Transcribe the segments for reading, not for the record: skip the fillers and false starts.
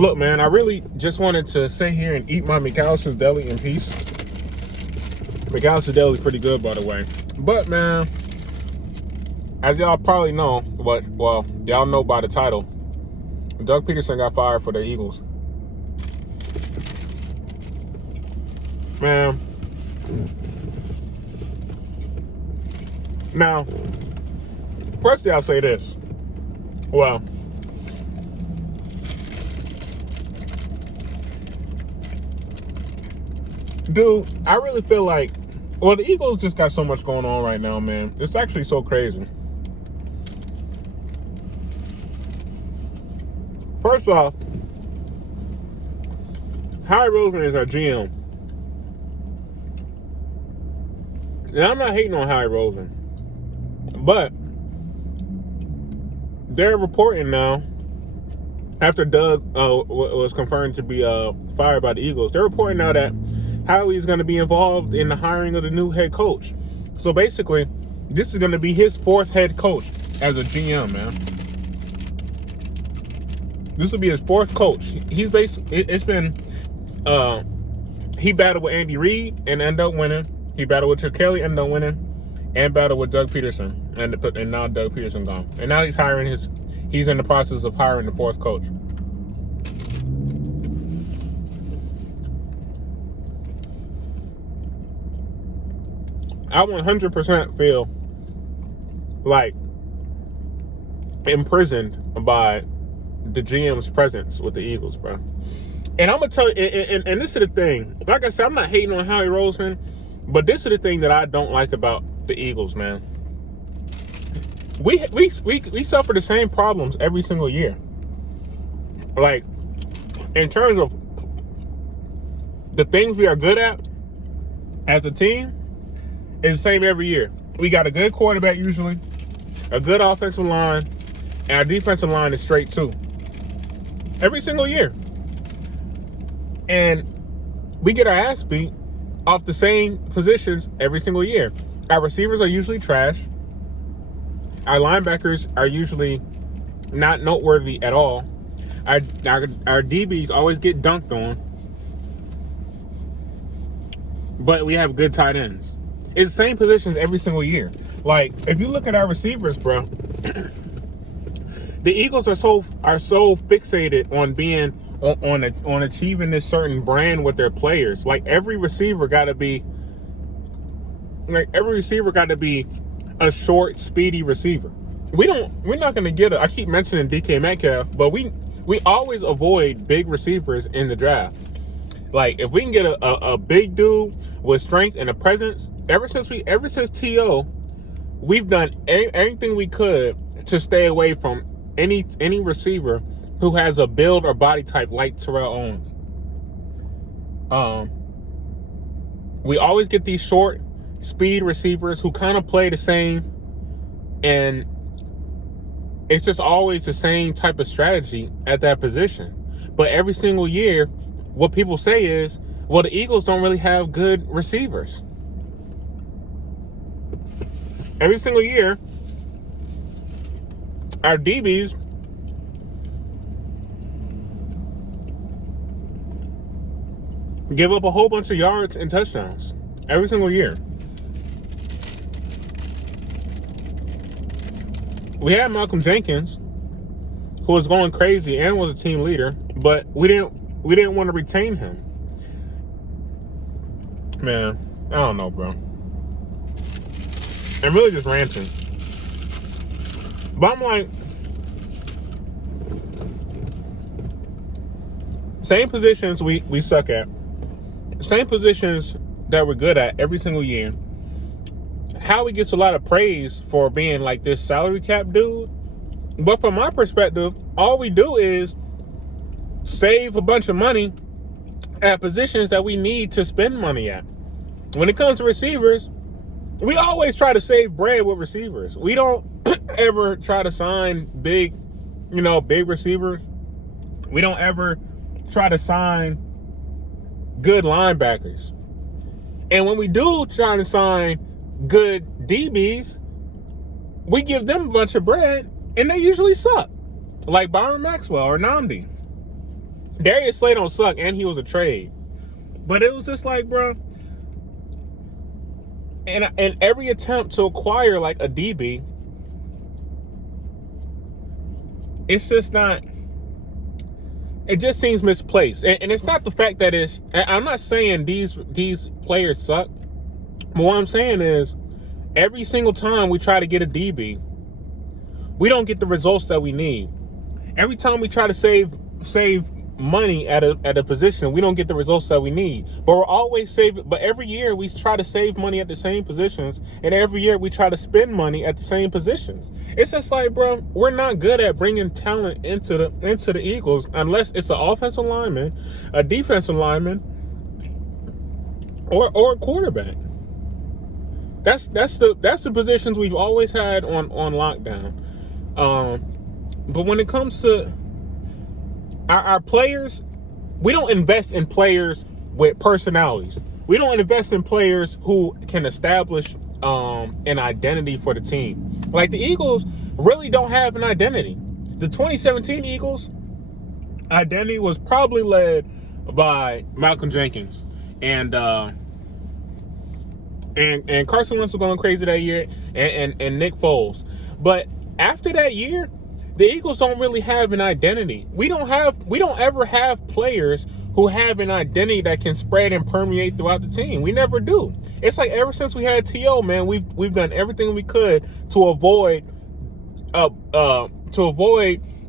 Look, man, I really just wanted to sit here and eat my McAllister's Deli in peace. McAllister's Deli is pretty good, by the way. But, man, as y'all probably know, y'all know by the title, Doug Pederson got fired for the Eagles. Man. Now, firstly, I'll say this. Well, dude, I really feel like, the Eagles just got so much going on right now, man. It's actually so crazy. First off, Howie Roseman is our GM. And I'm not hating on Howie Roseman, but they're reporting now, after Doug was confirmed to be fired by the Eagles, they're reporting now that Howie's going to be involved in the hiring of the new head coach. So basically, this is going to be his fourth head coach as a GM, man. This will be his fourth coach. He's basically, he battled with Andy Reid and ended up winning. He battled with Chip Kelly, ended up winning, and battled with Doug Pederson, and now Doug Pederson gone. And now he's in the process of hiring the fourth coach. I 100% feel like imprisoned by the GM's presence with the Eagles, bro. And I'm going to tell you, and this is the thing. Like I said, I'm not hating on Howie Roseman, but this is the thing that I don't like about the Eagles, man. We suffer the same problems every single year. Like, in terms of the things we are good at as a team, it's the same every year. We got a good quarterback usually, a good offensive line, and our defensive line is straight too. Every single year. And we get our ass beat off the same positions every single year. Our receivers are usually trash. Our linebackers are usually not noteworthy at all. Our DBs always get dunked on. But we have good tight ends. It's the same positions every single year. Like, if you look at our receivers, bro, the Eagles are so fixated on being on achieving this certain brand with their players. Like, every receiver got to be a short, speedy receiver. We're not going to get I keep mentioning DK Metcalf, but we always avoid big receivers in the draft. Like, if we can get a big dude with strength and a presence, ever since Tito, we've done everything we could to stay away from any receiver who has a build or body type like Terrell Owens. We always get these short speed receivers who kind of play the same, and it's just always the same type of strategy at that position. But every single year, what people say is, well, the Eagles don't really have good receivers. Every single year, our DBs give up a whole bunch of yards and touchdowns. Every single year. We had Malcolm Jenkins, who was going crazy and was a team leader, but we didn't want to retain him. Man, I don't know, bro. I'm really just ranting. But I'm like, same positions we suck at. Same positions that we're good at every single year. Howie gets a lot of praise for being like this salary cap dude. But from my perspective, all we do is save a bunch of money at positions that we need to spend money at. When it comes to receivers, we always try to save bread with receivers. We don't ever try to sign big receivers. We don't ever try to sign good linebackers. And when we do try to sign good DBs, we give them a bunch of bread, and they usually suck. Like Byron Maxwell or Namdi. Darius Slay don't suck, and he was a trade. But it was just like, bro, and every attempt to acquire like a DB, it's just not. It just seems misplaced, and it's not the fact that it's. I'm not saying these players suck. But what I'm saying is, every single time we try to get a DB, we don't get the results that we need. Every time we try to save money at a position, we don't get the results that we need. But we're always saving. But every year we try to save money at the same positions, and every year we try to spend money at the same positions. It's just like, bro, we're not good at bringing talent into the Eagles unless it's an offensive lineman, a defensive lineman, or a quarterback. That's the positions we've always had on lockdown. But when it comes to our players, we don't invest in players with personalities. We don't invest in players who can establish an identity for the team. Like the Eagles really don't have an identity. The 2017 Eagles identity was probably led by Malcolm Jenkins and Carson Wentz was going crazy that year, and Nick Foles. But after that year, the Eagles don't really have an identity. We don't ever have players who have an identity that can spread and permeate throughout the team. We never do. It's like ever since we had Tito, man, we've done everything we could to avoid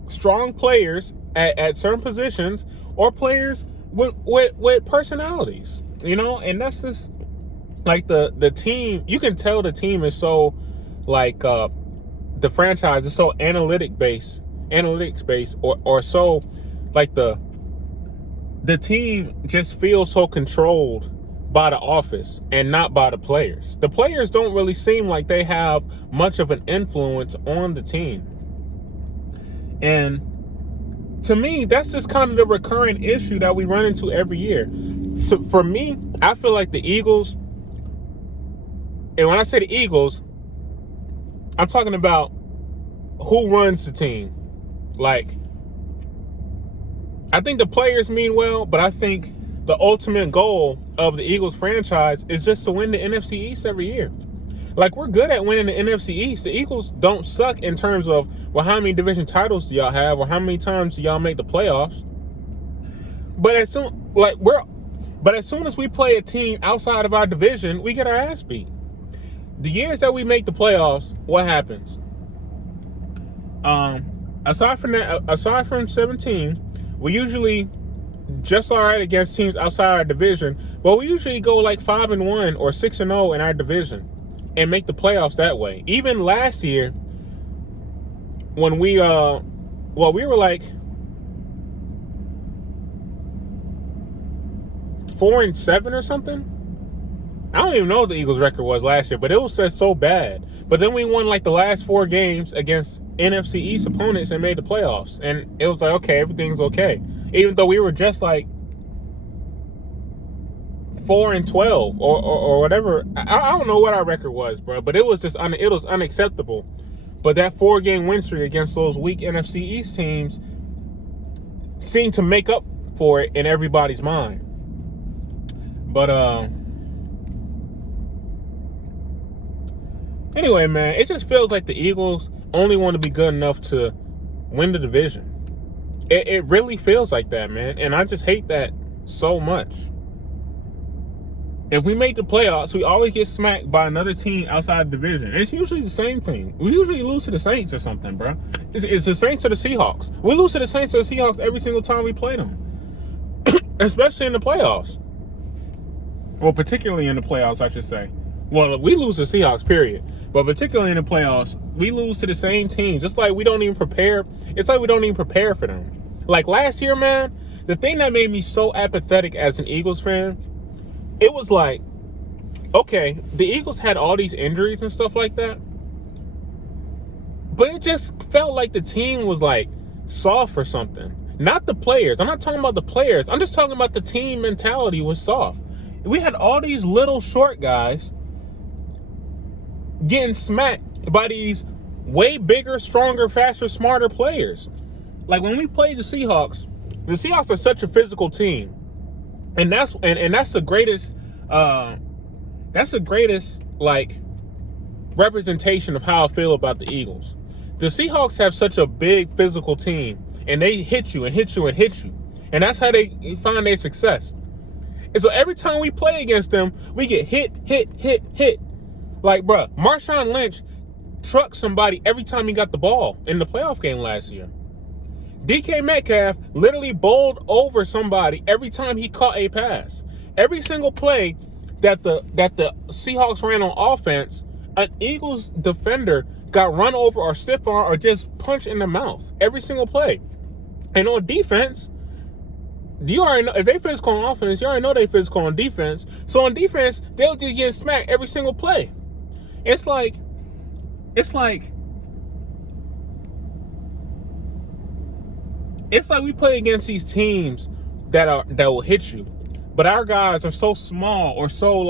strong players at certain positions or players with personalities. You know, and that's just like the team. You can tell the team is so like the franchise is so analytics based, or so like the team just feels so controlled by the office and not by the players. The players don't really seem like they have much of an influence on the team. And to me, that's just kind of the recurring issue that we run into every year. So for me, I feel like the Eagles, and when I say the Eagles, I'm talking about who runs the team. Like, I think the players mean well, but I think the ultimate goal of the Eagles franchise is just to win the NFC East every year. Like, we're good at winning the NFC East. The Eagles don't suck in terms of, well, how many division titles do y'all have, or how many times do y'all make the playoffs? But as soon as we play a team outside of our division, we get our ass beat. The years that we make the playoffs, what happens? Aside from 17, we usually just all right against teams outside our division, but we usually go like 5-1 or 6-0 in our division and make the playoffs that way. Even last year, when we were like 4-7 or something. I don't even know what the Eagles' record was last year, but it was just so bad. But then we won like the last 4 games against NFC East opponents and made the playoffs. And it was like, okay, everything's okay. Even though we were just like 4-12 or whatever. I don't know what our record was, bro, but it was just it was unacceptable. But that 4-game win streak against those weak NFC East teams seemed to make up for it in everybody's mind. But anyway, man, it just feels like the Eagles only want to be good enough to win the division. It really feels like that, man. And I just hate that so much. If we make the playoffs, we always get smacked by another team outside the division. It's usually the same thing. We usually lose to the Saints or something, bro. It's the Saints or the Seahawks. We lose to the Saints or the Seahawks every single time we play them. Especially in the playoffs. Well, particularly in the playoffs, I should say. Well, we lose to Seahawks, period. But particularly in the playoffs, we lose to the same team. Just like we don't even prepare. It's like we don't even prepare for them. Like last year, man, the thing that made me so apathetic as an Eagles fan, it was like, okay, the Eagles had all these injuries and stuff like that. But it just felt like the team was like soft or something. Not the players. I'm not talking about the players. I'm just talking about the team mentality was soft. We had all these little short guys getting smacked by these way bigger, stronger, faster, smarter players. Like when we played the Seahawks, The Seahawks are such a physical team, and that's the greatest. That's the greatest like representation of how I feel about the Eagles. The Seahawks have such a big physical team, and they hit you and hit you and hit you, and that's how they find their success. And so every time we play against them, we get hit. Like, bruh, Marshawn Lynch trucked somebody every time he got the ball in the playoff game last year. DK Metcalf literally bowled over somebody every time he caught a pass. Every single play that the Seahawks ran on offense, an Eagles defender got run over or stiff arm or just punched in the mouth. Every single play. And on defense, you already know if they physical on offense, you already know they physical on defense. So on defense, they'll just get smacked every single play. It's like we play against these teams that will hit you, but our guys are so small or so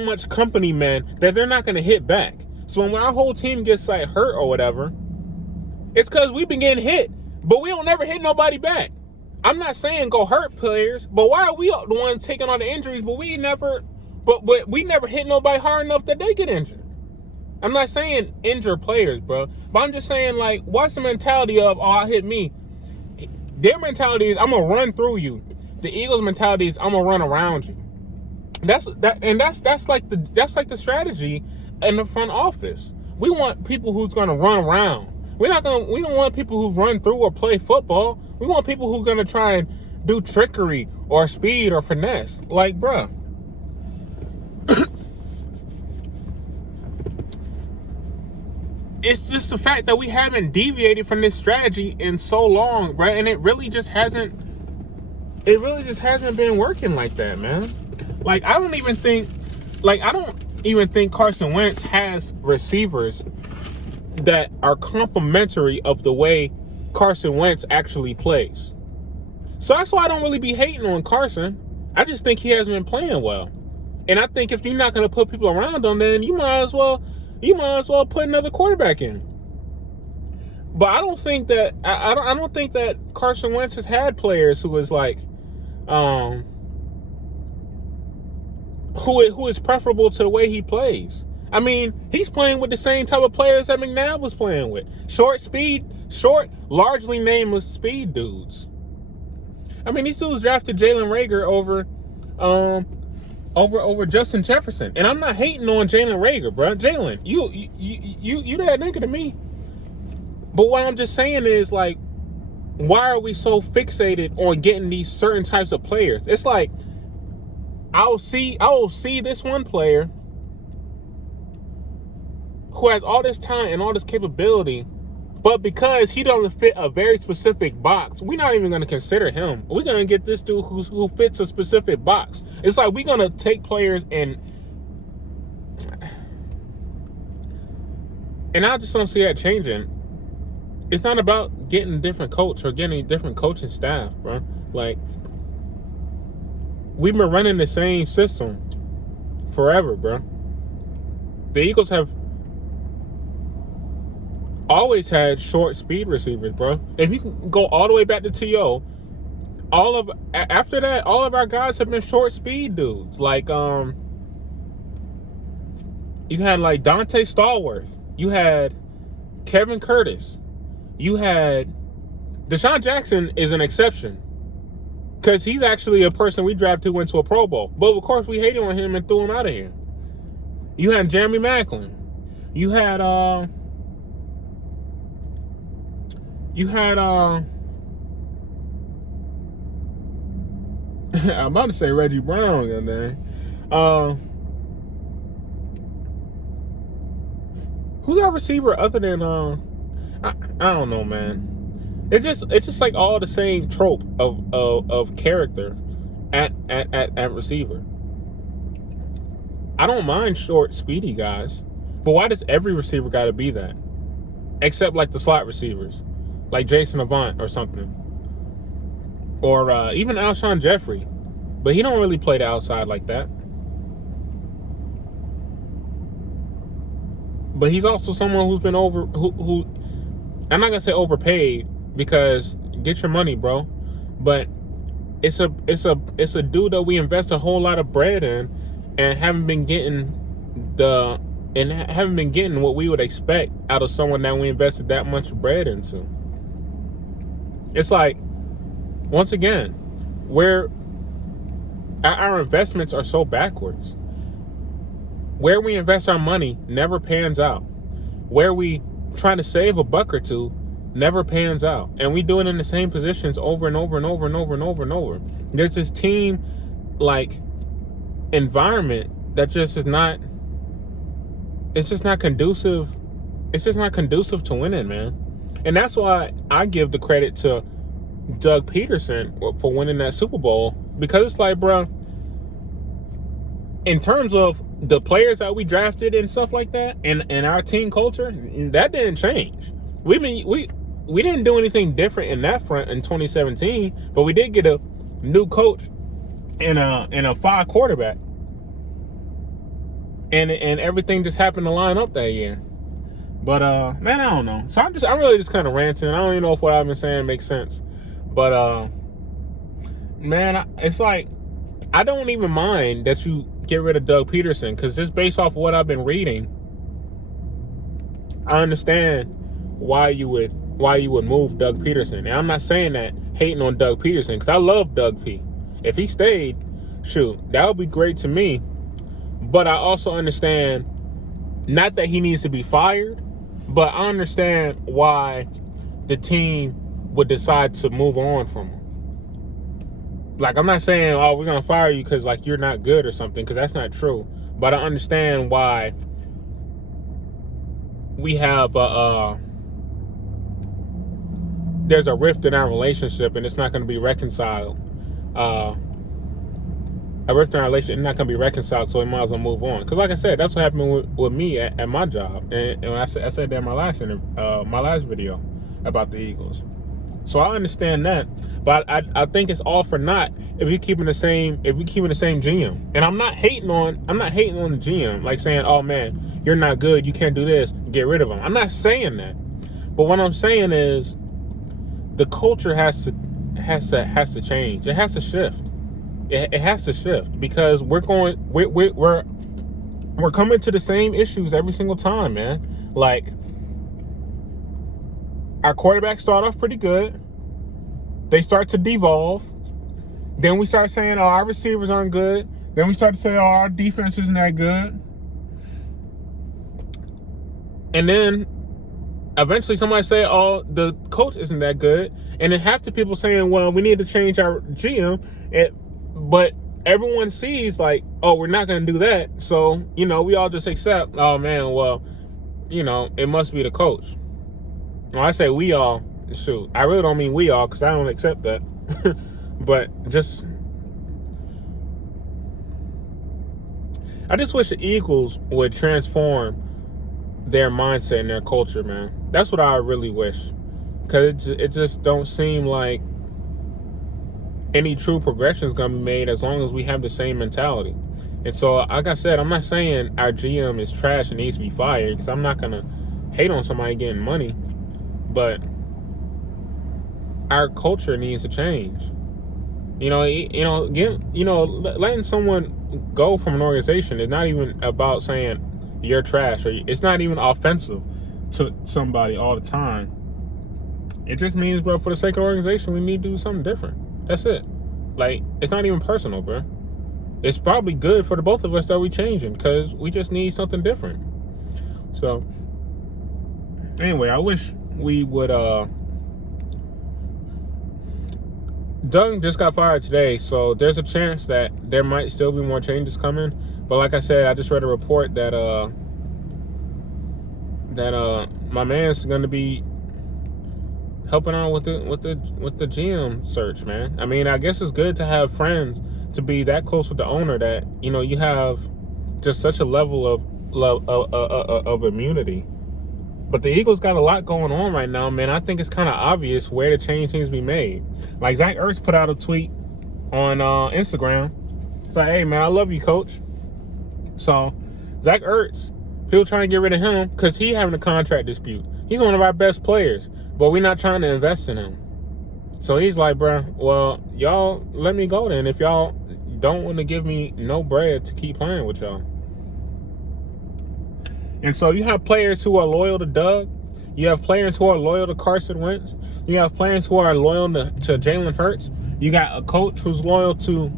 much company men that they're not going to hit back. So when our whole team gets like hurt or whatever, it's because we've been getting hit, but we don't never hit nobody back. I'm not saying go hurt players, but why are we the ones taking all the injuries? But we never hit nobody hard enough that they get injured. I'm not saying injure players, bro, but I'm just saying like, what's the mentality of I hit me? Their mentality is I'm gonna run through you. The Eagles' mentality is I'm gonna run around you. That's like the strategy in the front office. We want people who's gonna run around. We don't want people who run through or play football. We want people who are gonna try and do trickery or speed or finesse. Like, bruh. It's just the fact that we haven't deviated from this strategy in so long, right? And it really just hasn't been working like that, man. Like, I don't even think Carson Wentz has receivers that are complementary of the way Carson Wentz actually plays. So that's why I don't really be hating on Carson. I just think he hasn't been playing well. And I think if you're not going to put people around him, then you might as well put another quarterback in. But I don't think that I don't think that Carson Wentz has had players who is like who is preferable to the way he plays. I mean, he's playing with the same type of players that McNabb was playing with. Short, largely nameless speed dudes. I mean, these dudes drafted Jalen Reagor over Justin Jefferson. And I'm not hating on Jalen Reagor, bro. Jalen, you that nigga to me. But what I'm just saying is, like, why are we so fixated on getting these certain types of players? It's like, I will see this one player who has all this talent and all this capability, but because he doesn't fit a very specific box, we're not even going to consider him. We're going to get this dude who fits a specific box. It's like we're going to take players and I just don't see that changing. It's not about getting a different coach or getting a different coaching staff, bro. Like, we've been running the same system forever, bro. The Eagles have always had short speed receivers, bro. If you can go all the way back to Tito, after that, all of our guys have been short speed dudes. Like, you had like Dante Stallworth, you had Kevin Curtis, you had Deshaun Jackson is an exception because he's actually a person we drafted who went to a Pro Bowl, but of course we hated on him and threw him out of here. You had Jeremy Maclin, you had I'm about to say Reggie Brown, and then who's our receiver other than I don't know, man. It's just like all the same trope of character at receiver. I don't mind short, speedy guys, but why does every receiver got to be that? Except like the slot receivers, like Jason Avant or something. Or even Alshon Jeffrey. But he don't really play the outside like that. But he's also someone who's been who I'm not going to say overpaid, because get your money, bro. But it's a dude that we invest a whole lot of bread in, and haven't been getting what we would expect out of someone that we invested that much bread into. It's like, once again, our investments are so backwards. Where we invest our money never pans out. Where we try to save a buck or two never pans out. And we do it in the same positions over and over and over and over and over and over. There's this team like environment that just is not, it's just not conducive. It's just not conducive to winning, man. And that's why I give the credit to Doug Pederson for winning that Super Bowl, because it's like, bro, in terms of the players that we drafted and stuff like that, and our team culture, that didn't change. We didn't do anything different in that front in 2017, but we did get a new coach and a 5 quarterback, and everything just happened to line up that year. But man, I don't know. So I'm really just kind of ranting. I don't even know if what I've been saying makes sense. But man, it's like, I don't even mind that you get rid of Doug Pederson, because just based off of what I've been reading, I understand why you would move Doug Pederson. And I'm not saying that hating on Doug Pederson, because I love Doug P. If he stayed, shoot, that would be great to me. But I also understand, not that he needs to be fired, but I understand why the team would decide to move on from him. Like, I'm not saying, oh, we're going to fire you because, like, you're not good or something, because that's not true. But I understand why we have there's a rift in our relationship, and it's not going to be reconciled. A rift in our relationship is not going to be reconciled, so we might as well move on. Because, like I said, that's what happened with me at my job. And when I said that in my last video about the Eagles. So I understand that, but I think it's all for naught if we keeping the same GM. And I'm not hating on the GM, like saying, oh man, you're not good, you can't do this, get rid of him. I'm not saying that. But what I'm saying is, the culture has to change. It has to shift. It has to shift, because we're coming to the same issues every single time, man. Like, our quarterbacks start off pretty good. They start to devolve. Then we start saying, oh, our receivers aren't good. Then we start to say, oh, our defense isn't that good. And then eventually somebody say, oh, the coach isn't that good. And then half the people saying, well, we need to change our GM. But everyone sees, like, oh, we're not going to do that. So, we all just accept, oh, man, well, it must be the coach. When I say we all, shoot, I really don't mean we all, because I don't accept that. But I just wish the Eagles would transform their mindset and their culture, man. That's what I really wish. Because it just don't seem like any true progression is going to be made as long as we have the same mentality. And so, like I said, I'm not saying our GM is trash and needs to be fired, because I'm not going to hate on somebody getting money. But our culture needs to change. Letting someone go from an organization is not even about saying you're trash, or it's not even offensive to somebody all the time. It just means, bro, for the sake of the organization, we need to do something different. That's it. Like, it's not even personal, bro. It's probably good for the both of us that we changing, because we just need something different. So, anyway, I wish we would Doug just got fired today, so there's a chance that there might still be more changes coming. But like I said, I just read a report that my man's gonna be helping out with the GM search, man. I mean, I guess it's good to have friends, to be that close with the owner, that you have just such a level of immunity. But the Eagles got a lot going on right now, man. I think it's kind of obvious where the change needs to be made. Like, Zach Ertz put out a tweet on Instagram. It's like, hey, man, I love you, coach. So, Zach Ertz, people trying to get rid of him because he having a contract dispute. He's one of our best players, but we're not trying to invest in him. So he's like, bro, well, y'all let me go then if y'all don't want to give me no bread to keep playing with y'all. And so you have players who are loyal to Doug. You have players who are loyal to Carson Wentz. You have players who are loyal to Jalen Hurts. You got a coach who's loyal to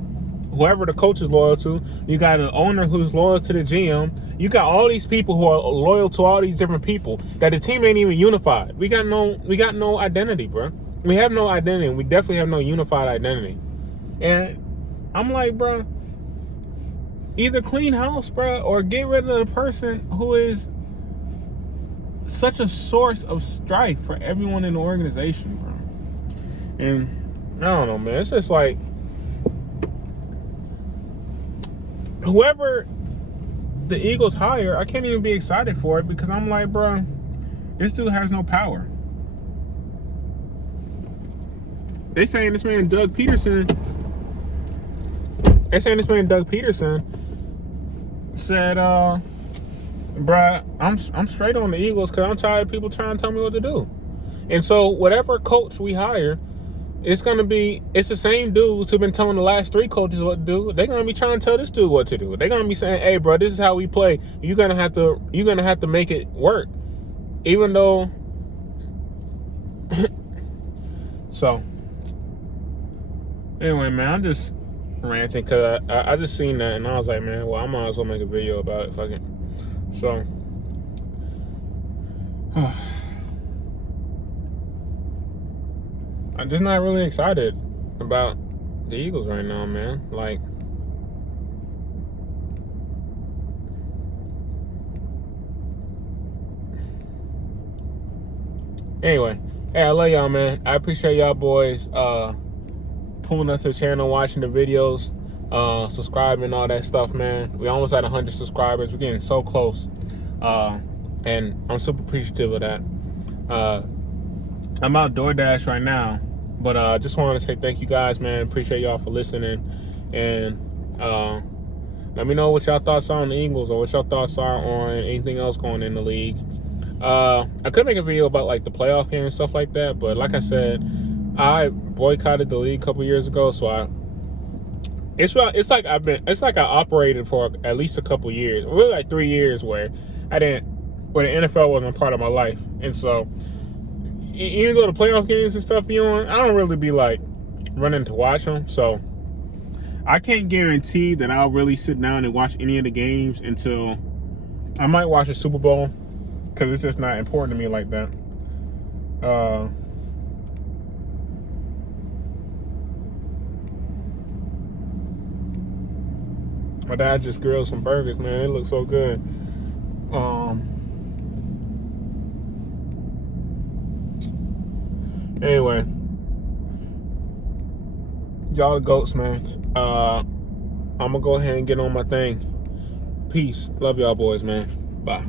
whoever the coach is loyal to. You got an owner who's loyal to the GM. You got all these people who are loyal to all these different people that the team ain't even unified. We got no identity, bro. We have no identity. We definitely have no unified identity. And I'm like, bro, either clean house, bro, or get rid of the person who is such a source of strife for everyone in the organization, bro. And I don't know, man. It's just like whoever the Eagles hire, I can't even be excited for it because I'm like, bro, this dude has no power. They saying this man Doug Pederson. They saying this man Doug Pederson said, bruh, I'm straight on the Eagles because I'm tired of people trying to tell me what to do. And so whatever coach we hire, it's the same dudes who've been telling the last 3 coaches what to do. They're gonna be trying to tell this dude what to do. They're gonna be saying, hey, bro, this is how we play. You're gonna have to make it work. Even though so anyway, man, I'm just ranting because I just seen that and I was like, man, well, I might as well make a video about it. Fucking. So I'm just not really excited about the Eagles right now, man. Like, anyway, hey, I love y'all, man. I appreciate y'all boys pulling us to the channel, watching the videos, subscribing, all that stuff, man. We almost at 100 subscribers. We're getting so close, and I'm super appreciative of that. I'm out DoorDash right now, but I just wanted to say thank you guys, man. Appreciate y'all for listening, and let me know what y'all thoughts are on the Eagles or what y'all thoughts are on anything else going in the league. I could make a video about like the playoff game and stuff like that, but like I said, I boycotted the league a couple years ago, so it's like I operated for at least a couple years, really like 3 years where the NFL wasn't a part of my life. And so even though the playoff games and stuff be on, I don't really be like running to watch them. So I can't guarantee that I'll really sit down and watch any of the games until I might watch a Super Bowl because it's just not important to me like that. My dad just grilled some burgers, man. It looks so good. Anyway, y'all the goats, man. I'm gonna go ahead and get on my thing. Peace. Love y'all boys, man. Bye.